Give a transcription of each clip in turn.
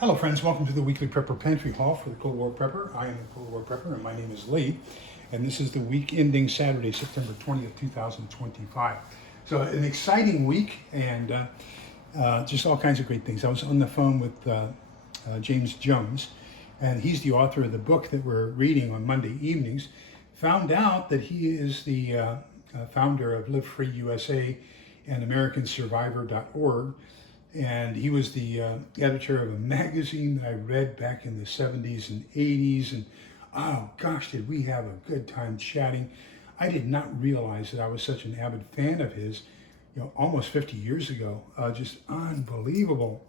Hello friends, welcome to the weekly Prepper Pantry Haul for the Cold War Prepper. I am the Cold War Prepper and my name is Lee. And this is the week ending Saturday, September 20th, 2025. So an exciting week and just all kinds of great things. I was on the phone with James Jones, and he's the author of the book that we're reading on Monday evenings. Found out that he is the founder of Live Free USA and AmericanSurvivor.org. And he was the editor of a magazine that I read back in the 70s and 80s. And oh gosh, did we have a good time chatting. I did not realize that I was such an avid fan of his, almost 50 years ago. Just unbelievable.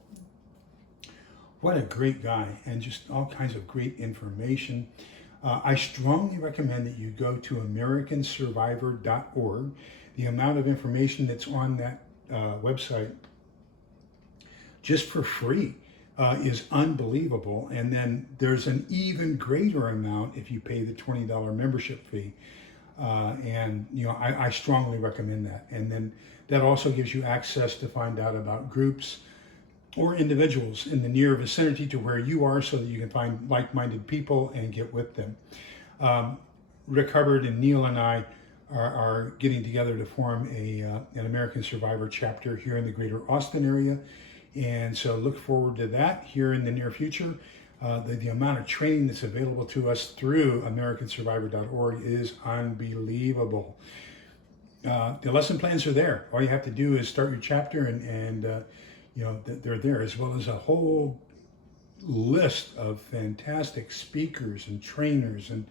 What a great guy, and just all kinds of great information. I strongly recommend that you go to AmericanSurvivor.org. The amount of information that's on that website just for free is unbelievable. And then there's an even greater amount if you pay the $20 membership fee. I strongly recommend that. And then that also gives you access to find out about groups or individuals in the near vicinity to where you are so that you can find like-minded people and get with them. Rick Hubbard and Neil and I are getting together to form an American Survivor chapter here in the greater Austin area. And so look forward to that here in the near future. The amount of training that's available to us through AmericanSurvivor.org is unbelievable. The lesson plans are there. All you have to do is start your chapter and they're there, as well as a whole list of fantastic speakers and trainers. And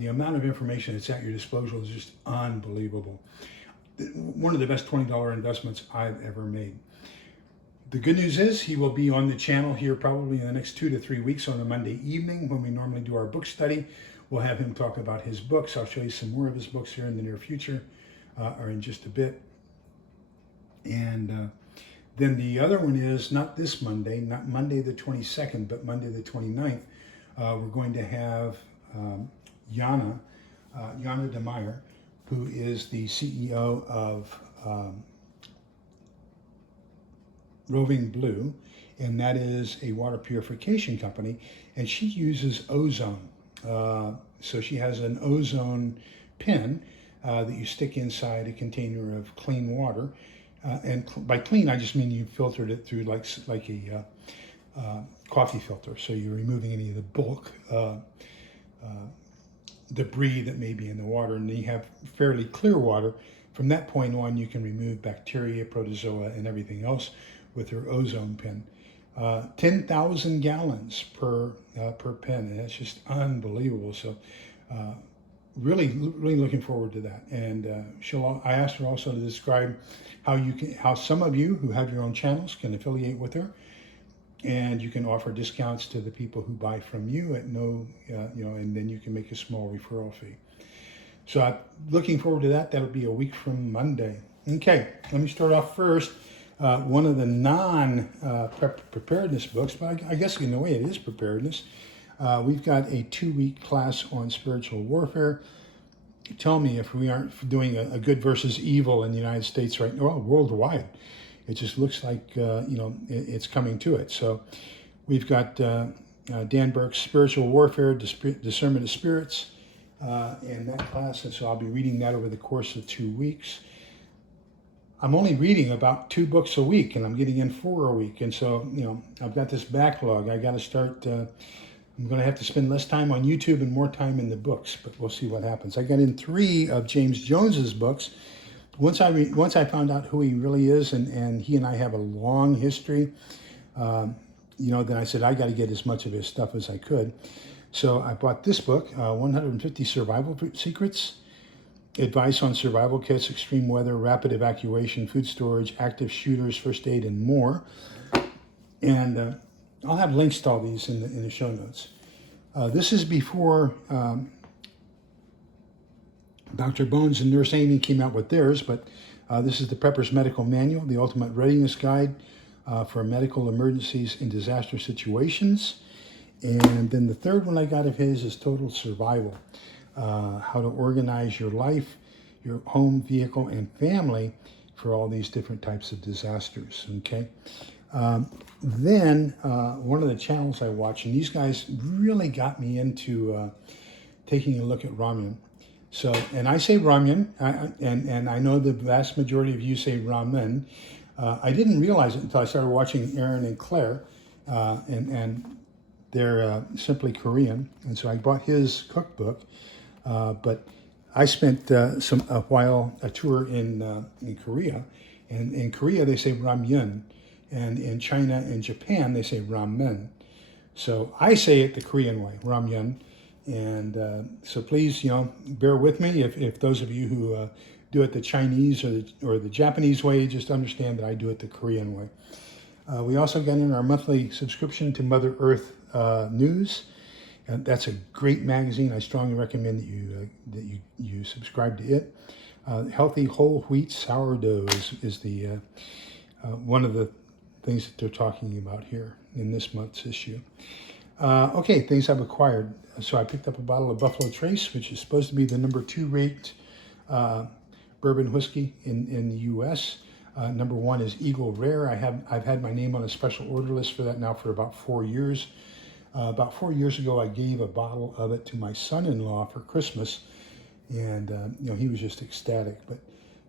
the amount of information that's at your disposal is just unbelievable. One of the best $20 investments I've ever made. The good news is he will be on the channel here probably in the next 2 to 3 weeks on a Monday evening when we normally do our book study. We'll have him talk about his books. I'll show you some more of his books here in the near future or in just a bit. And then the other one is not this Monday, not Monday the 22nd, but Monday the 29th. We're going to have Jana DeMeyer, who is the CEO of Roving Blue, and that is a water purification company, and she uses ozone. So she has an ozone pin that you stick inside a container of clean water, and by clean I just mean you filtered it through like a coffee filter, so you're removing any of the bulk debris that may be in the water, and then you have fairly clear water. From that point on, you can remove bacteria, protozoa, and everything else with her ozone pen. 10,000 gallons per pen, and that's just unbelievable. So really looking forward to that. And I asked her also to describe how some of you who have your own channels can affiliate with her, and you can offer discounts to the people who buy from you at no, and then you can make a small referral fee. So I'm looking forward to that. That'll be a week from Monday. Okay, let me start off first. One of the non-preparedness books, but I guess in a way it is preparedness. We've got a 2-week class on spiritual warfare. Tell me if we aren't doing a good versus evil in the United States right now, well, worldwide. It just looks like, it's coming to it. So we've got Dan Burke's Spiritual Warfare, Discernment of Spirits in that class. And so I'll be reading that over the course of 2 weeks. I'm only reading about 2 books a week, and I'm getting in 4 a week. And so, I've got this backlog. I got to start, I'm going to have to spend less time on YouTube and more time in the books, but we'll see what happens. I got in 3 of James Jones's books. Once I found out who he really is, and he and I have a long history, then I said, I got to get as much of his stuff as I could. So I bought this book, 150 Survival Secrets. Advice on survival kits, extreme weather, rapid evacuation, food storage, active shooters, first aid, and more. And I'll have links to all these in the show notes. This is before Dr. Bones and Nurse Amy came out with theirs, but this is the Prepper's Medical Manual, the Ultimate Readiness Guide for Medical Emergencies in Disaster Situations. And then the third one I got of his is Total Survival. How to organize your life, your home, vehicle, and family for all these different types of disasters, okay? Then one of the channels I watch, and these guys really got me into taking a look at ramen. So, and I say ramen, and I know the vast majority of you say ramen. I didn't realize it until I started watching Aaron and Claire, and they're simply Korean, and so I bought his cookbook. But I spent a tour in Korea, and in Korea they say ramyun, and in China and Japan they say ramen. So I say it the Korean way, ramyun, and so please, bear with me if those of you who do it the Chinese or the Japanese way, just understand that I do it the Korean way. We also got in our monthly subscription to Mother Earth News. And that's a great magazine. I strongly recommend that you subscribe to it. Healthy whole wheat sourdough is the one of the things that they're talking about here in this month's issue. Okay, things I've acquired. So I picked up a bottle of Buffalo Trace, which is supposed to be the number 2 ranked bourbon whiskey in the U.S. Number 1 is Eagle Rare. I've had my name on a special order list for that now for about 4 years. About 4 years ago, I gave a bottle of it to my son-in-law for Christmas, and he was just ecstatic. But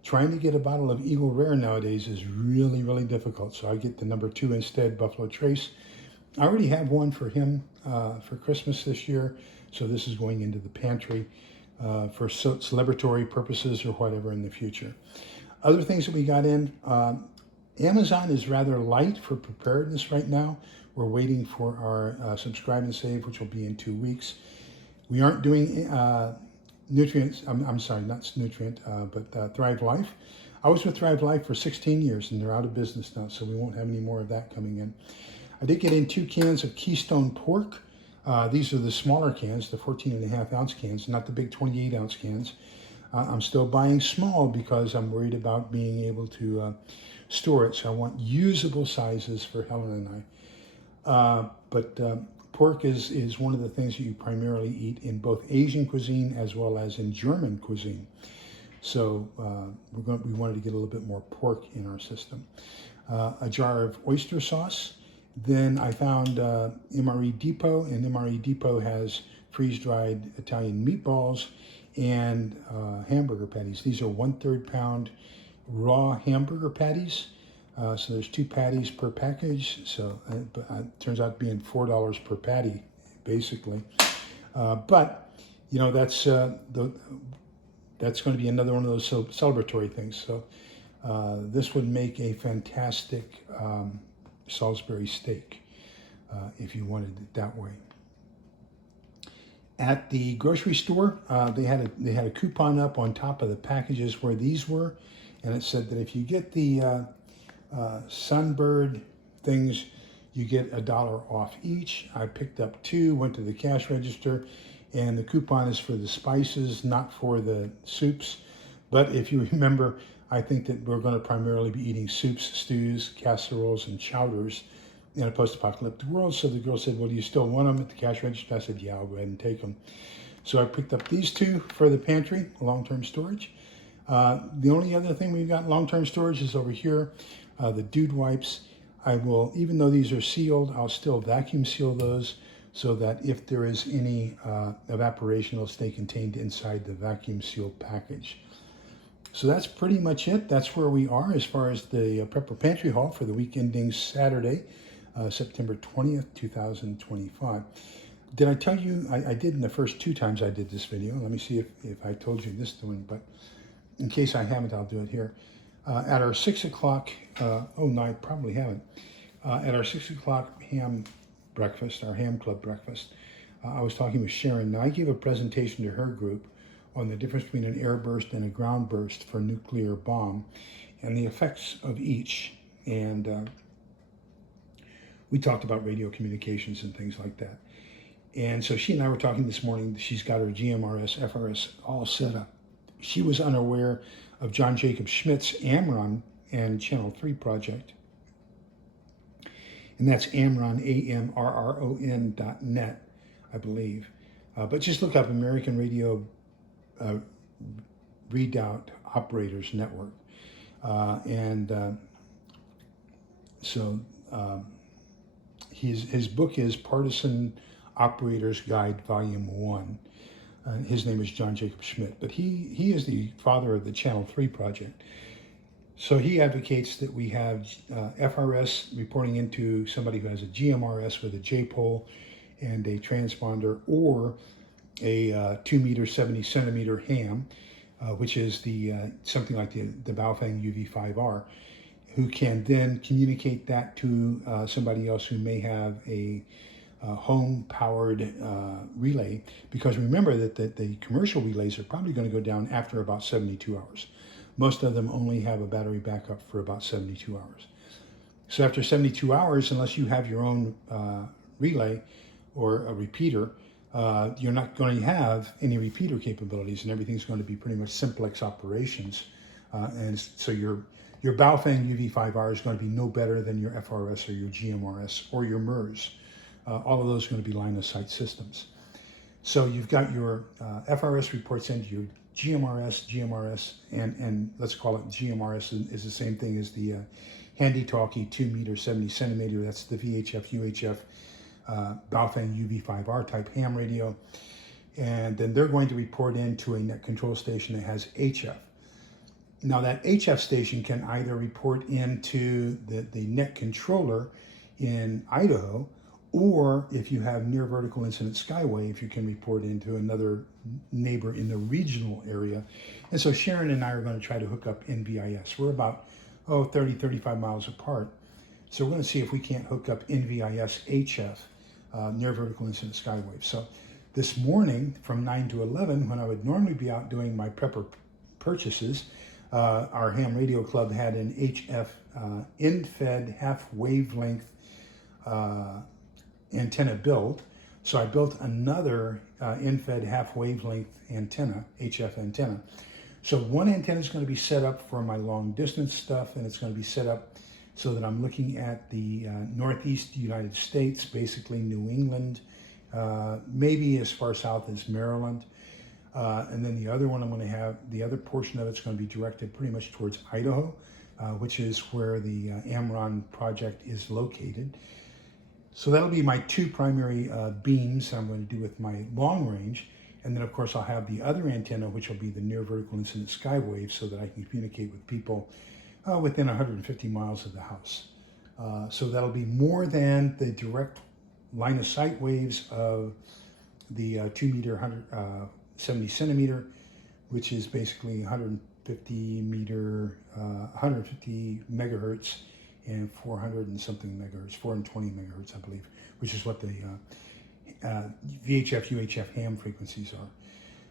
trying to get a bottle of Eagle Rare nowadays is really, really difficult. So I get the number 2 instead, Buffalo Trace. I already have one for him for Christmas this year, so this is going into the pantry for celebratory purposes or whatever in the future. Other things that we got in, Amazon is rather light for preparedness right now. We're waiting for our subscribe and save, which will be in 2 weeks. We aren't doing nutrients. I'm sorry, not nutrient, but Thrive Life. I was with Thrive Life for 16 years, and they're out of business now, so we won't have any more of that coming in. I did get in 2 cans of Keystone pork. These are the smaller cans, the 14.5-ounce cans, not the big 28-ounce cans. I'm still buying small because I'm worried about being able to store it, so I want usable sizes for Helen and I. But pork is one of the things that you primarily eat in both Asian cuisine as well as in German cuisine. So we wanted to get a little bit more pork in our system. A jar of oyster sauce. Then I found MRE Depot, and MRE Depot has freeze-dried Italian meatballs and hamburger patties. These are 1/3 pound raw hamburger patties. So there's 2 patties per package, so it turns out being $4 per patty, basically. But that's going to be another one of those celebratory things. So this would make a fantastic Salisbury steak if you wanted it that way. At the grocery store, they had a coupon up on top of the packages where these were, and it said that if you get the Sunbird things, you get $1 off each. I picked up 2, went to the cash register, and the coupon is for the spices, not for the soups. But if you remember, I think that we're going to primarily be eating soups, stews, casseroles, and chowders in a post-apocalyptic world. So the girl said, well, do you still want them at the cash register? I said, yeah, I'll go ahead and take them. So I picked up these 2 for the pantry, long-term storage. The only other thing we've got long-term storage is over here, the Dude wipes. I will, even though these are sealed, I'll still vacuum seal those so that if there is any evaporation, it'll stay contained inside the vacuum sealed package. So that's pretty much it. That's where we are as far as the Prepper Pantry haul for the week ending Saturday, September 20th, 2025. Did I tell you, I did in the first 2 times I did this video. Let me see if I told you this one, but in case I haven't, I'll do it here. At our 6 o'clock, oh no, I probably haven't. At our 6 o'clock ham breakfast, our ham club breakfast, I was talking with Sharon. Now I gave a presentation to her group on the difference between an air burst and a ground burst for a nuclear bomb and the effects of each. And we talked about radio communications and things like that. And so she and I were talking this morning. She's got her GMRS, FRS all set up. She was unaware of John Jacob Schmidt's Amron and Channel 3 project. And that's Amron, AMRRON.net, I believe. But just look up American Radio Redoubt Operators Network. So his book is Partisan Operator's Guide, Volume 1. His name is John Jacob Schmidt, but he is the father of the Channel 3 project. So he advocates that we have FRS reporting into somebody who has a GMRS with a J-pole and a transponder, or a 2 meter 70 centimeter ham, which is the something like the Baofeng UV5R, who can then communicate that to somebody else who may have a home-powered relay, because remember that the commercial relays are probably going to go down after about 72 hours. Most of them only have a battery backup for about 72 hours. So after 72 hours, unless you have your own relay or a repeater, you're not going to have any repeater capabilities, and everything's going to be pretty much simplex operations. And so your Baofeng UV5R is going to be no better than your FRS or your GMRS or your MERS. All of those are going to be line of sight systems. So you've got your FRS reports into your GMRS, and let's call it GMRS is the same thing as the handy-talkie 2 meter 70 centimeter. That's the VHF, UHF, Baofeng UV5R type ham radio. And then they're going to report into a net control station that has HF. Now that HF station can either report into the net controller in Idaho, or if you have near vertical incident skywave, you can report into another neighbor in the regional area. And so Sharon and I are going to try to hook up NVIS. We're about 30, 35 miles apart. So we're going to see if we can't hook up NVIS HF, near vertical incident skywave. So this morning from 9 to 11, when I would normally be out doing my prepper purchases, our ham radio club had an HF in-fed half wavelength antenna built. So I built another in-fed half wavelength antenna, HF antenna. So one antenna is going to be set up for my long distance stuff, and it's going to be set up so that I'm looking at the Northeast United States, basically New England, maybe as far south as Maryland. And then the other one I'm going to have, the other portion of it's going to be directed pretty much towards Idaho, which is where the Amron project is located. So that'll be my two primary beams I'm going to do with my long range. And then of course I'll have the other antenna, which will be the near vertical incident skywave, so that I can communicate with people within 150 miles of the house. So that'll be more than the direct line of sight waves of the 2 meter 170 centimeter, which is basically 150 megahertz and 400 and something megahertz, 420 megahertz, I believe, which is what the VHF, UHF ham frequencies are.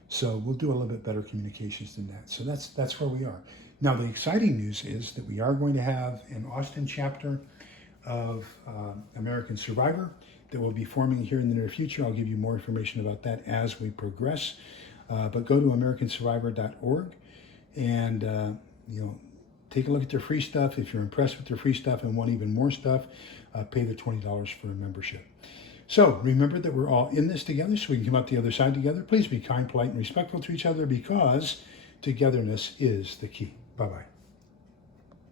So we'll do a little bit better communications than that. So that's where we are. Now the exciting news is that we are going to have an Austin chapter of American Survivor that will be forming here in the near future. I'll give you more information about that as we progress. But go to AmericanSurvivor.org and take a look at their free stuff. If you're impressed with their free stuff and want even more stuff, pay the $20 for a membership. So remember that we're all in this together, so we can come out the other side together. Please be kind, polite, and respectful to each other, because togetherness is the key. Bye-bye.